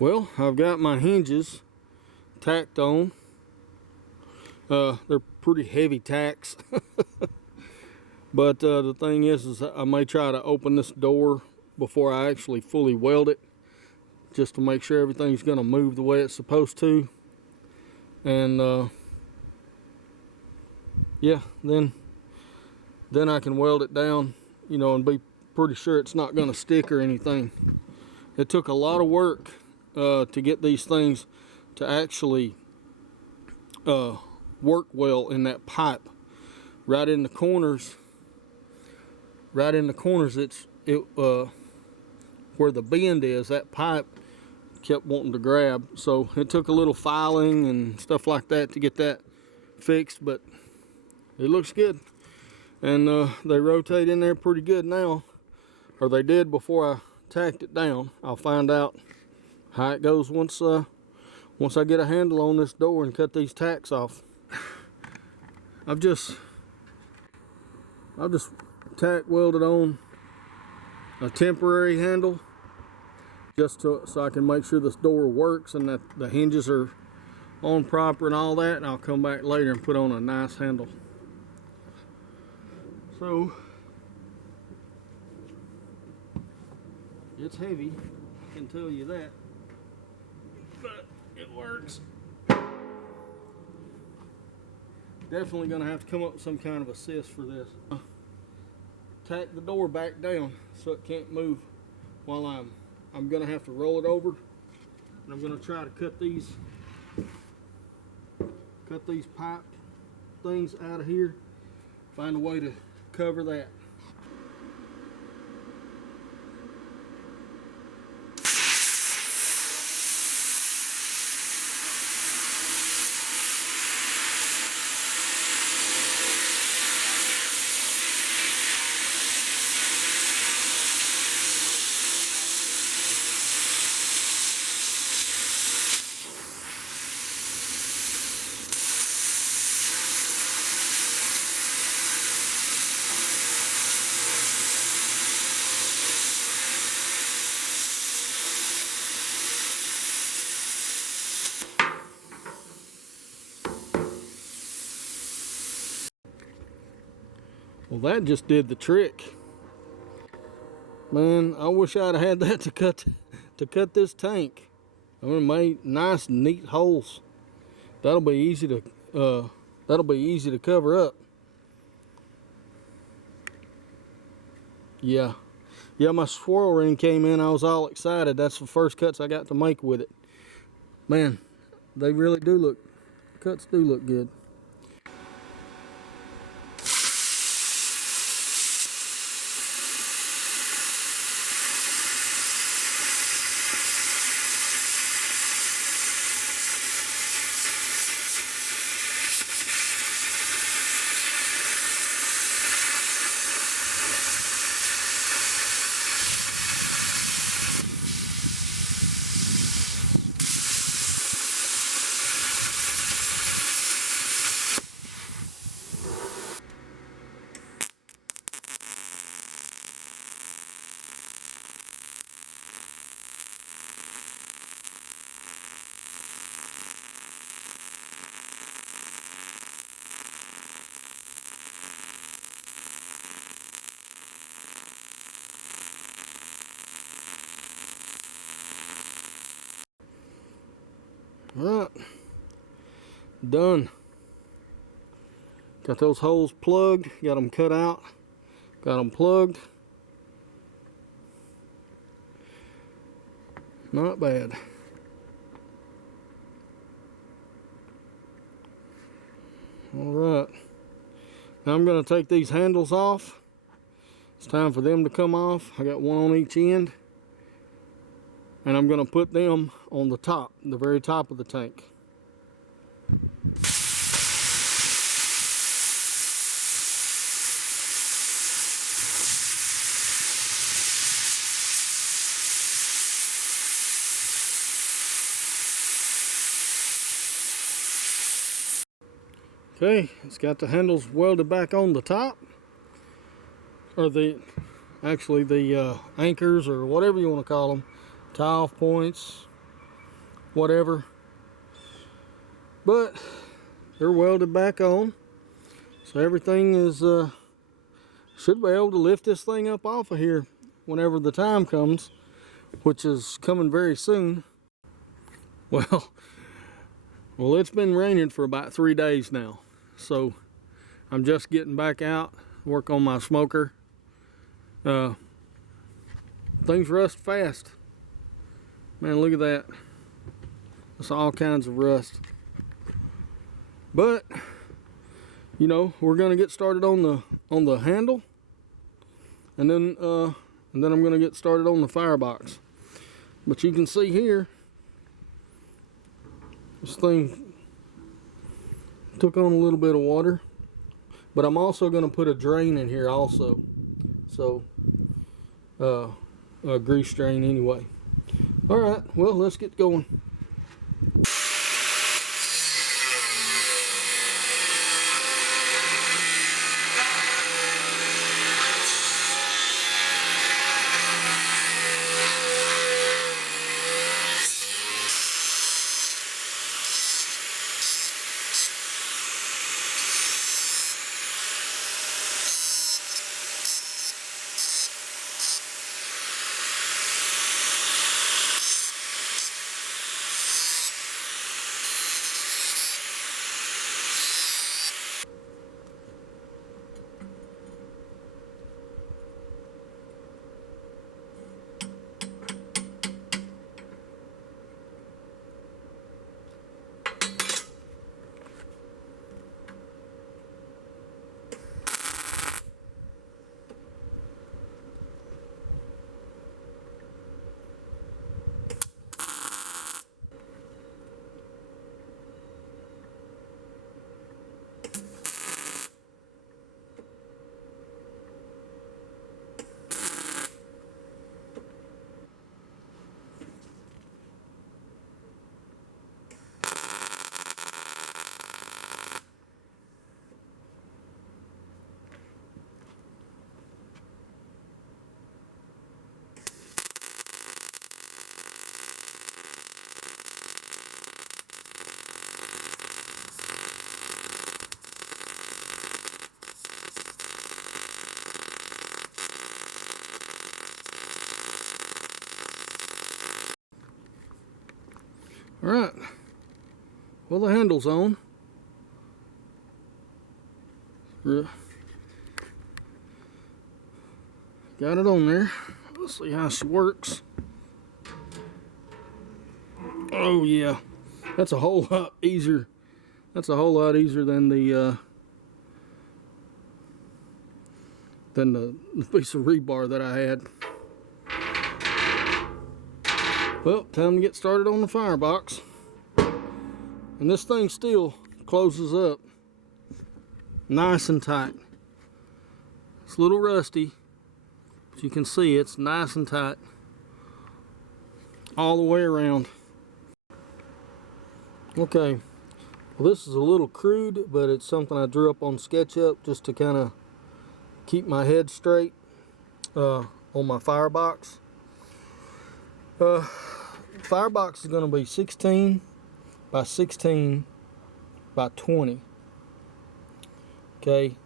Well, I've got my hinges tacked on. They're pretty heavy tacks. But the thing is I may try to open this door before I actually fully weld it, just to make sure everything's going to move the way it's supposed to. And yeah, then I can weld it down, you know, and be pretty sure it's not going to stick or anything. It took a lot of work to get these things to actually work well in that pipe. Right in the corners, where the bend is, that pipe kept wanting to grab. So it took a little filing and stuff like that to get that fixed, but it looks good. And they rotate in there pretty good now, or they did before I tacked it down. I'll find out how it goes once I get a handle on this door and cut these tacks off. I've just tack welded on a temporary handle just so I can make sure this door works and that the hinges are on proper and all that, and I'll come back later and put on a nice handle. So it's heavy, I can tell you that, but it works. Definitely gonna have to come up with some kind of assist for this. Tack the door back down so it can't move while I'm gonna have to roll it over, and I'm gonna try to cut these pipe things out of here, find a way to cover that. Well, that just did the trick. Man, I wish I'd had that to cut this tank. I mean, made nice, neat holes. That'll be easy to cover up. Yeah, my swirl ring came in. I was all excited. That's the first cuts I got to make with it. Man, they really do look. Cuts do look good. Alright, done. Got those holes plugged, got them cut out, got them plugged. Not bad. Alright, now I'm going to take these handles off. It's time for them to come off. I got one on each end. And I'm going to put them on the top, the very top of the tank. Okay, it's got the handles welded back on the top, or actually the anchors, or whatever you want to call them, tie-off points, whatever. But they're welded back on, so everything is should be able to lift this thing up off of here whenever the time comes, which is coming very soon. Well, it's been raining for about 3 days now, so I'm just getting back out, work on my smoker. Things rust fast. Man, look at that. That's all kinds of rust. But you know, we're gonna get started on the handle, and then I'm gonna get started on the firebox. But you can see here, this thing took on a little bit of water, but I'm also gonna put a drain in here also, so a grease drain anyway. All right, well, let's get going. All right, well, the handle's on. Got it on there. Let's see how she works. Oh yeah, that's a whole lot easier. That's a whole lot easier than the piece of rebar that I had. Well, time to get started on the firebox. And this thing still closes up nice and tight. It's a little rusty, but you can see it's nice and tight all the way around. Okay, well, this is a little crude, but it's something I drew up on SketchUp just to kind of keep my head straight on my firebox. Firebox is going to be 16 by 16 by 20. Okay,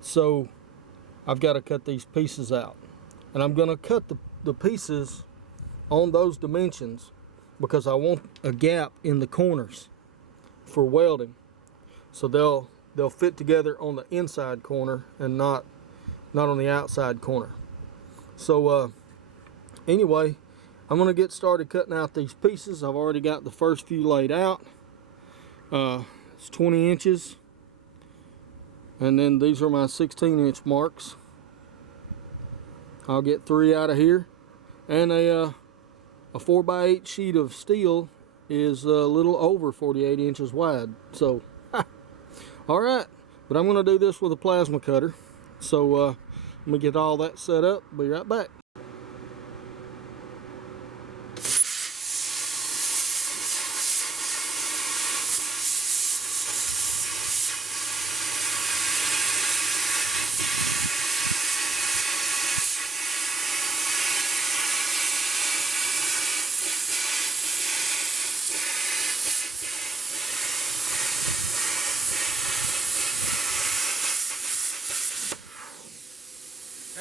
so I've got to cut these pieces out, and I'm going to cut the pieces on those dimensions because I want a gap in the corners for welding, so they'll fit together on the inside corner and not on the outside corner. So anyway, I'm going to get started cutting out these pieces. I've already got the first few laid out. It's 20 inches. And then these are my 16-inch marks. I'll get 3 out of here. And a 4x8 sheet of steel is a little over 48 inches wide. So, all right. But I'm going to do this with a plasma cutter. So, let me get all that set up. Be right back.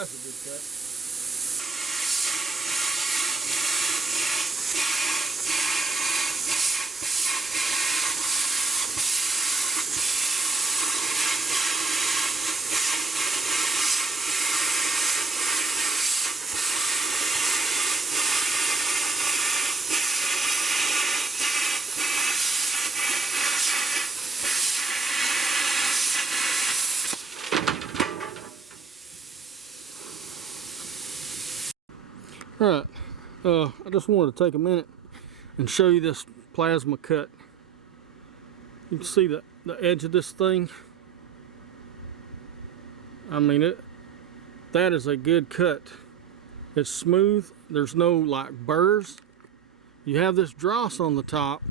that's a good cut. Alright, I just wanted to take a minute and show you this plasma cut. You can see the edge of this thing. I mean, that is a good cut. It's smooth, there's no like burrs. You have this dross on the top,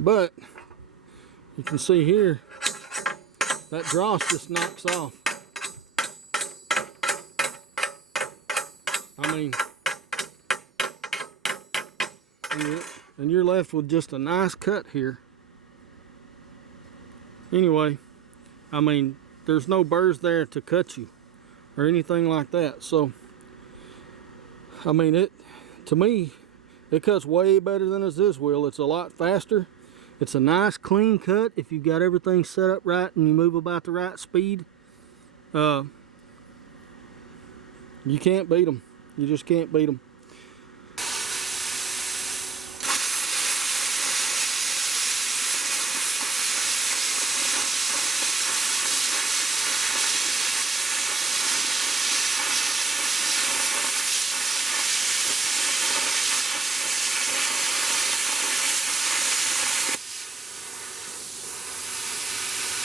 but you can see here, that dross just knocks off. I mean, and you're left with just a nice cut here. Anyway, I mean, there's no burrs there to cut you or anything like that. So, I mean, to me, it cuts way better than a Ziz wheel. It's a lot faster. It's a nice clean cut if you've got everything set up right and you move about the right speed. You can't beat them. You just can't beat them.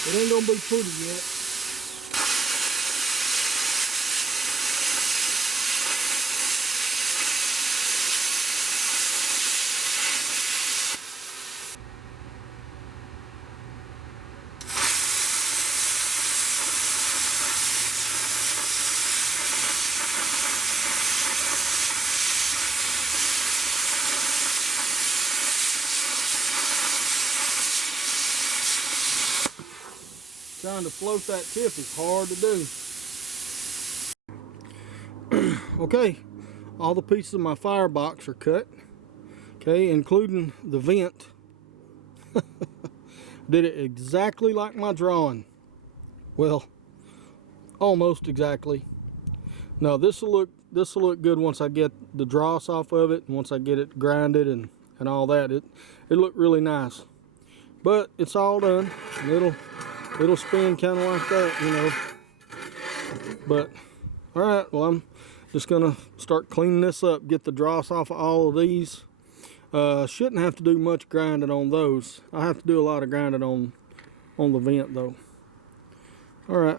It ain't gonna be pretty yet. Trying to float that tip is hard to do. Okay, all the pieces of my firebox are cut. Okay, including the vent. Did it exactly like my drawing. Well, almost exactly. Now this will look good once I get the dross off of it, and once I get it grinded and all that. It looked really nice. But it's all done, and it'll spin kind of like that, you know. But all right, well, I'm just gonna start cleaning this up, get the dross off of all of these. Shouldn't have to do much grinding on those. I have to do a lot of grinding on the vent though. All right.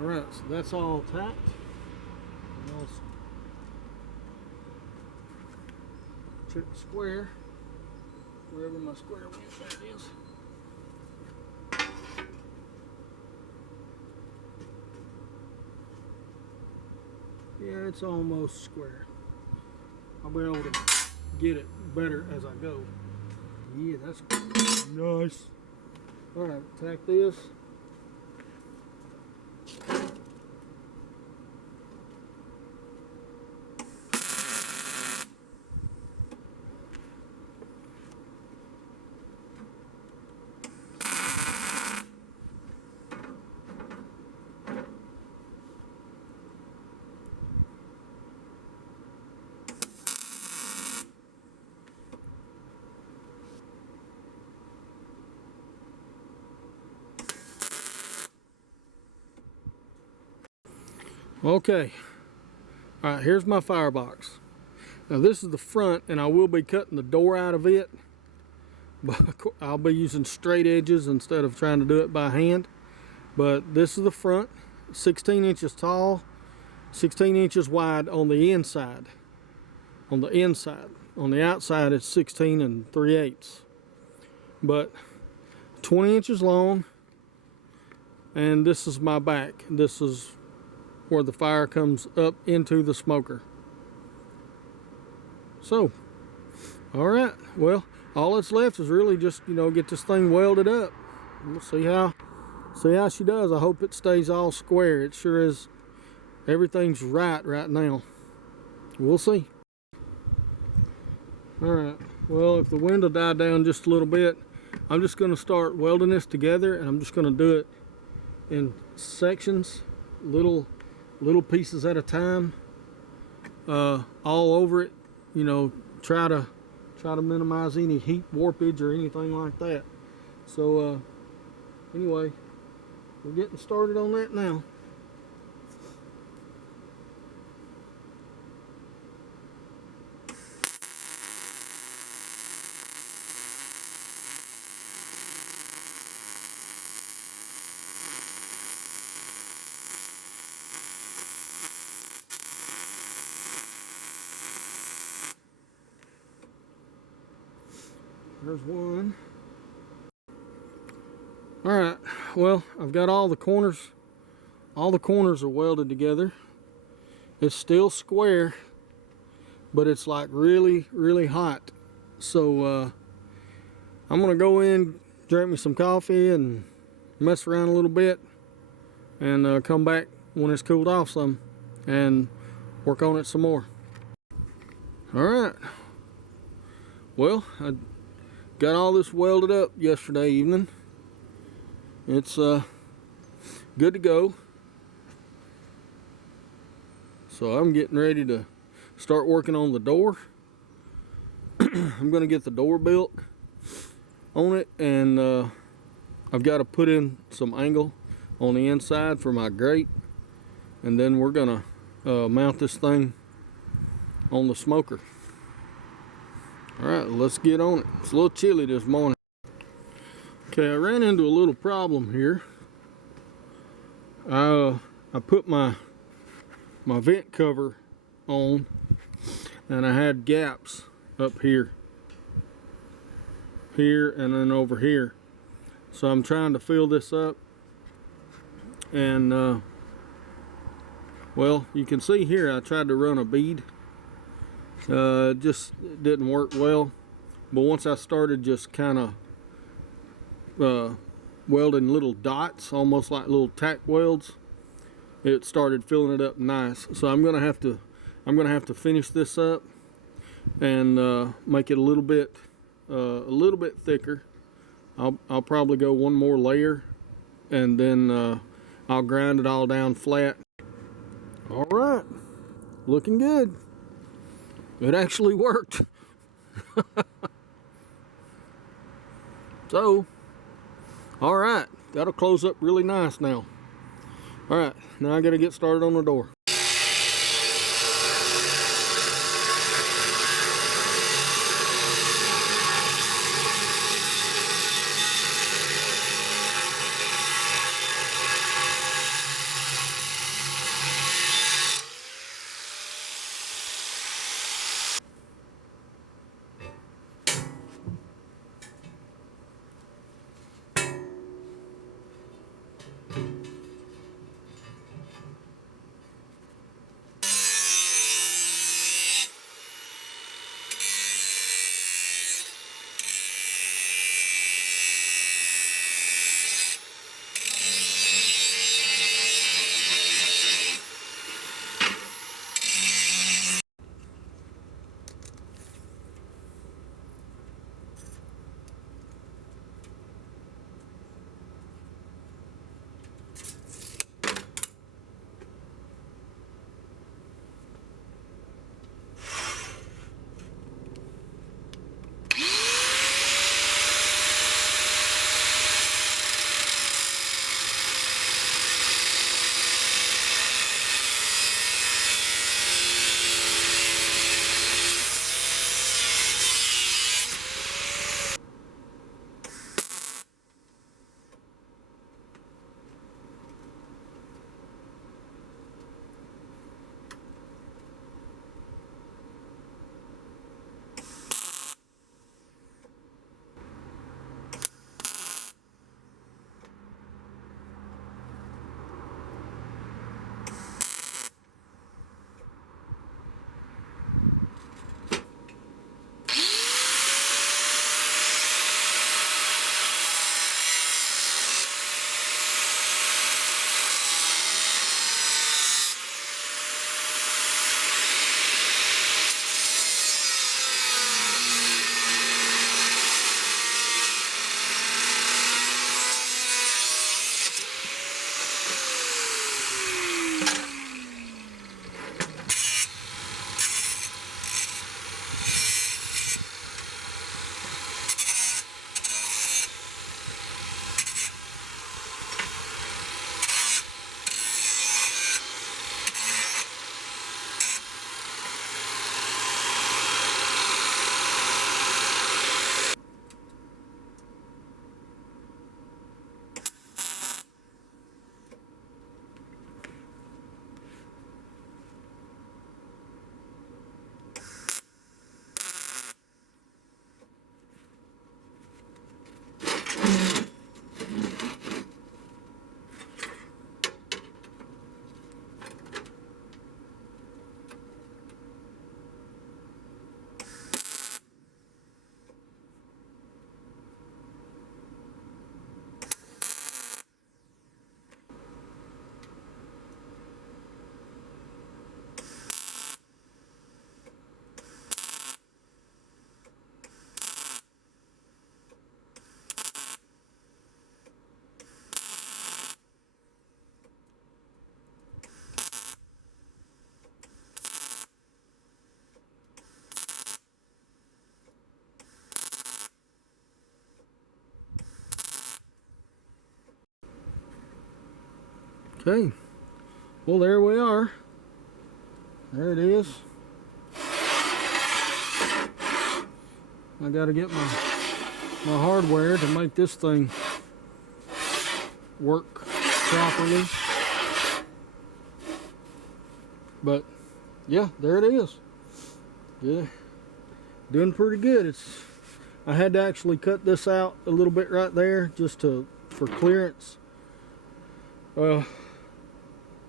Alright, so that's all tacked. Check the square, wherever my square went, that is. Yeah, it's almost square. I'll be able to get it better as I go. Yeah, that's nice. Alright, tack this. Okay, all right, here's my firebox. Now this is the front, and I will be cutting the door out of it, but I'll be using straight edges instead of trying to do it by hand. But this is the front, 16 inches tall, 16 inches wide on the inside. On the inside. On the outside, it's 16 3/8. But 20 inches long, and this is my back. This is where the fire comes up into the smoker. So, all right, well, all that's left is really just, get this thing welded up. We'll see how she does. I hope it stays all square. It sure is. Everything's right now. We'll see. All right, well, if the wind will die down just a little bit, I'm just going to start welding this together, and I'm just going to do it in sections, little pieces at a time, all over it. Try to minimize any heat warpage or anything like that. So anyway, we're getting started on that now. There's one. All right, well, I've got all the corners are welded together. It's still square, but it's like really hot. So I'm gonna go in, drink me some coffee and mess around a little bit, and come back when it's cooled off some and work on it some more. All right, well, I got all this welded up yesterday evening. It's good to go. So I'm getting ready to start working on the door. I'm gonna get the door built on it, and I've got to put in some angle on the inside for my grate, and then we're gonna mount this thing on the smoker. All right, let's get on it. It's a little chilly this morning. Okay, I ran into a little problem here. I put my vent cover on, and I had gaps up here, and then over here. So I'm trying to fill this up, and well, you can see here I tried to run a bead. Just didn't work well, but once I started just kind of welding little dots, almost like little tack welds, it started filling it up nice. So I'm gonna have to finish this up and make it a little bit thicker. I'll probably go one more layer, and then I'll grind it all down flat. All right, looking good. It actually worked. So, all right, that'll close up really nice now. All right, now I gotta get started on the door. Okay, well there we are. There it is. I gotta get my hardware to make this thing work properly. But yeah, there it is. Yeah, doing pretty good. I had to actually cut this out a little bit right there just for clearance.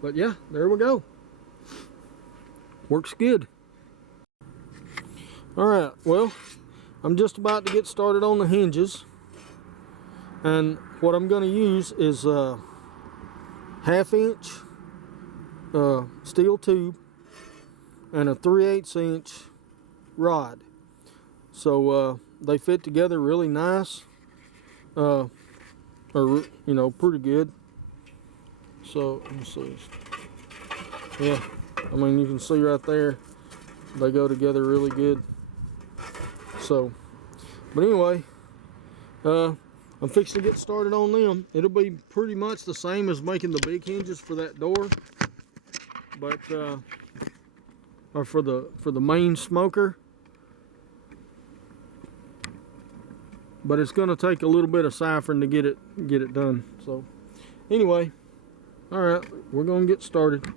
But yeah, there we go. Works good. Alright, well, I'm just about to get started on the hinges. And what I'm going to use is a 1/2 inch steel tube and a 3/8 inch rod. So they fit together really nice. Or, you know, pretty good. So, let me see. Yeah, I mean, you can see right there, they go together really good. So, but anyway, I'm fixing to get started on them. It'll be pretty much the same as making the big hinges for that door, but or for the main smoker. But it's going to take a little bit of ciphering to get it done. So, anyway. All right, we're going to get started.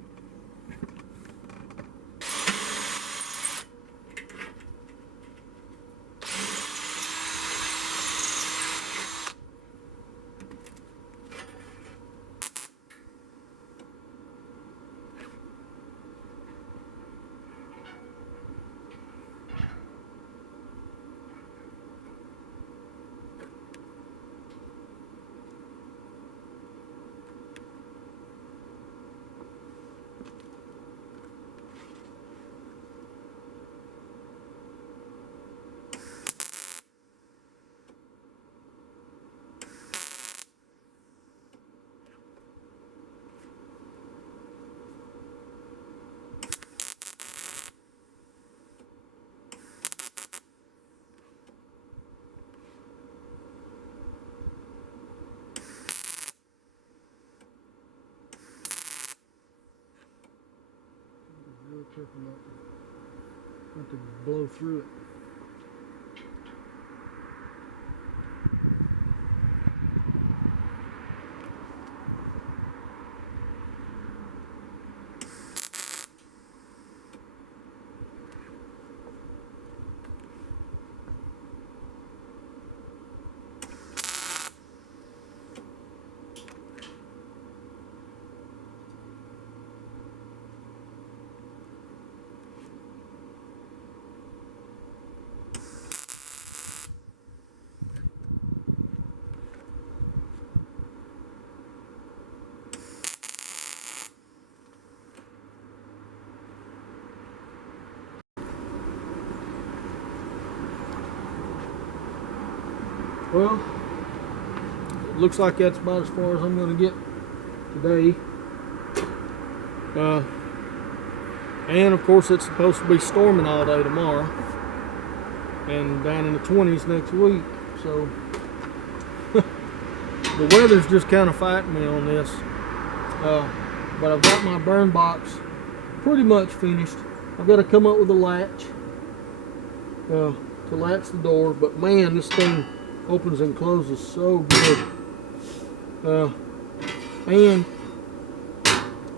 Real careful not to blow through it. Well, it looks like that's about as far as I'm going to get today. And of course it's supposed to be storming all day tomorrow and down in the 20s next week. So the weather's just kind of fighting me on this. But I've got my burn box pretty much finished. I've got to come up with a latch to latch the door, but man, this thing opens and closes so good. And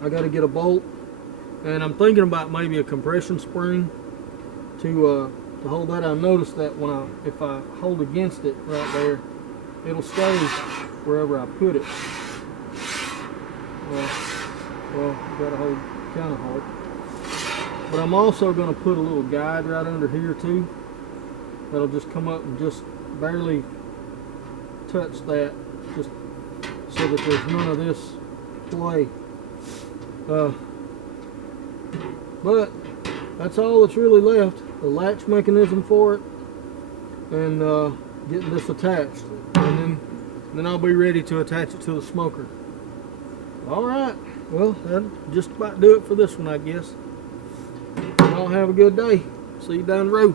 I got to get a bolt, and I'm thinking about maybe a compression spring to hold that. I noticed that if I hold against it right there, it'll stay wherever I put it. Well, got to hold kind of hard. But I'm also going to put a little guide right under here too. That'll just come up and just barely touch that, just so that there's none of this play. But that's all that's really left. The latch mechanism for it, and getting this attached, and then I'll be ready to attach it to the smoker. All right, well, that'll just about do it for this one, I guess. Y'all have a good day. See you down the road.